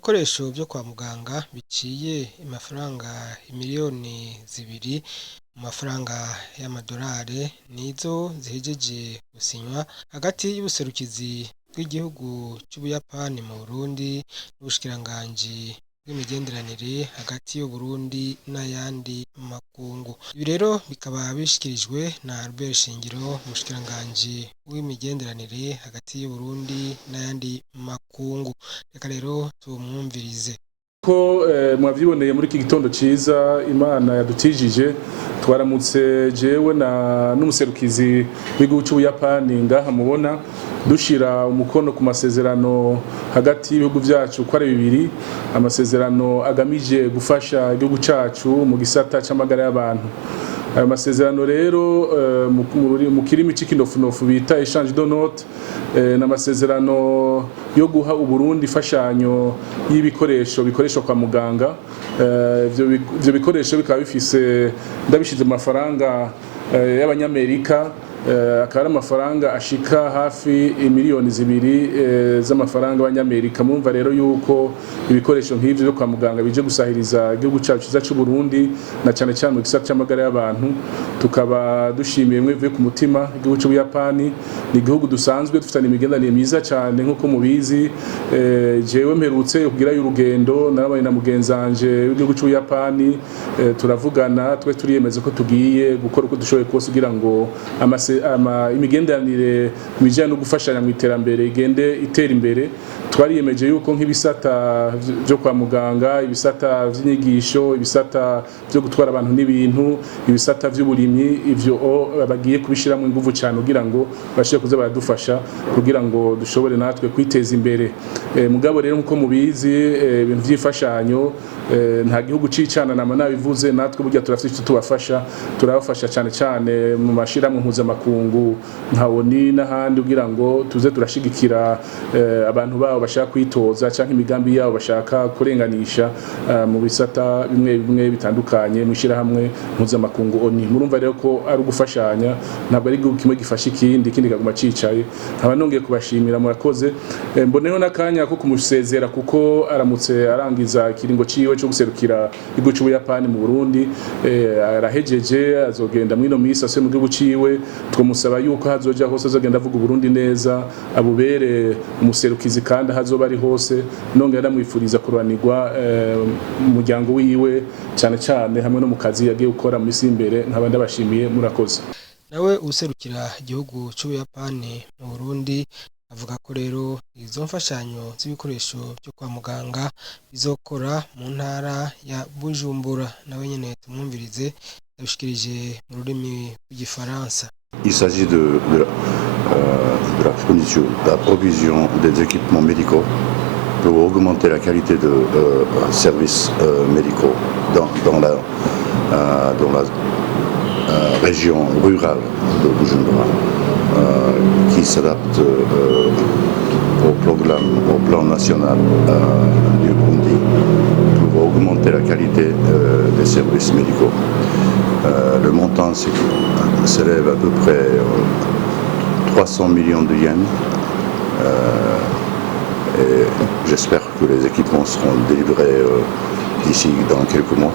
ibikoresho byo kwa muganga biciye amafaranga miliyoni 2 mu mafaranga y'amadolari nizo zihejeje gusinywa hagati y'ubuserukizi bw'igihugu cy'Ubuyapani mu Burundi n'ubushikiranganji bw'imigenderanire hagati y'u Burundi n'ayandi makungu. Ibi rero bikaba bishikirijwe na Albert Shingiro, umushikiranganji w'imigenderanire hagati y'u Burundi n'ayandi makungu. Reka rero tumwumvirize. Ko mwavyiboneye muri iki gitondo ciza Imana yadutijije, twaramutse jewe n'umuserukizi w'igihugu cy'Ubuyapani ngaha mubona dushira umukono ku masezerano hagati y'ibihugu vyacu ko ari bibiri, amasezerano agamije gufasha igihugu cacu mu gisata c'amagara y'abantu. Ayo masezerano rero mu kirimi c'ikinofunofu bita échange de notes, n'amasezerano yo guha Uburundi ifashanyo y'ibikoresho bikoreshwa kwa muganga. Ivyo bikoresho bikaba bifise ndabishize mu mafaranga y'abanyamerika, akaba ari amafaranga ashika hafi miliyoni 2 z'amafaranga y'abanyamerika. Mumva rero yuko ibikoresho nk'ivyo byo kwa muganga bije gusahiriza igihugu cyacu cyiza cy'u Burundi na cyane cyane mu gisata cy'amagara y'abantu. Tukaba dushimiye mwe ku mutima igihugu cy'Ubuyapani, ni igihugu dusanzwe dufitanye imigenderanire myiza cyane nk'uko mubizi. Jewe mperutse kugira y'urugendo narabaye na mugenzanje w'igihugu cy'Ubuyapani, turavugana twe turiyemeza ko tugiye gukora uko dushoboye kose kugira ngo imigenderanire mu bijyanye no gufashanya mu iterambere igende itera imbere. Twariyemeje yuko nk'ibisata byo kwa muganga, ibisata by'inyigisho, ibisata byo gutwara abantu n'ibintu, ibisata by'uburimyi, ivyo bagiye kubishiramo ingufu cyane kugira ngo bashike kuza baradufasha kugira ngo dushobore natwe kwiteza imbere. Mugabo rero nkuko mubizi ibintu by'ifashanyo nta gihugu cicana nama nabivuze, natwe burya turafite icyo tubafasha, turabafasha cyane cyane mu mashiramwe mpuzamakungu nka ONU n'ahandi kugira ngo tuze turashigikira abantu babo bashaka kwitoza cyangwa imigambi yabo bashaka kurenganisha mu bisata bimwe bitandukanye mu shirahamwe mpuzamakungu ONU. Murumva rero ko ari ugufashanya, ntabwo ari kimwe gifasha ikindi kaguma cicaye. Nkaba nongeye kubashimira, murakoze. Mboneho nakanya ko kumusezera kuko aramutse arangiza ikiringo ciwe cyo guserukira igihugu cy'Ubuyapani mu Burundi. Arahejeje, azogenda mwino misi ase mu gihugu ciwe. Twomusaba yuko hazoja hose azogenda avuga Burundi neza, abubere umuserukizi kandi hazoba ari hose. Nongera ndamwifuriza kuranirwa umuryango wiwe cyane cyane hamwe no mu kazi yagiye gukora mu isi imbere. Nkaba ndabashimiye, murakoze. Nawe userukira igihugu cy'Ubuyapani mu Burundi avuga ko rero izo mfashanyo z'ibikoresho byo kwa muganga bizokora mu ntara ya Bujumbura. Nawe nyene tumwumvirize, yabishikirije mu rurimi rw'igifaransa. Il s'agit de la provision des équipements médicaux pour augmenter la qualité de services médicaux dans la région rurale de Bujumbura, qui s'adapte au plan national du Burundi pour augmenter la qualité des services médicaux. Le montant s'élève à peu près 300 millions de yens et j'espère que les équipements seront délivrés d'ici dans quelques mois.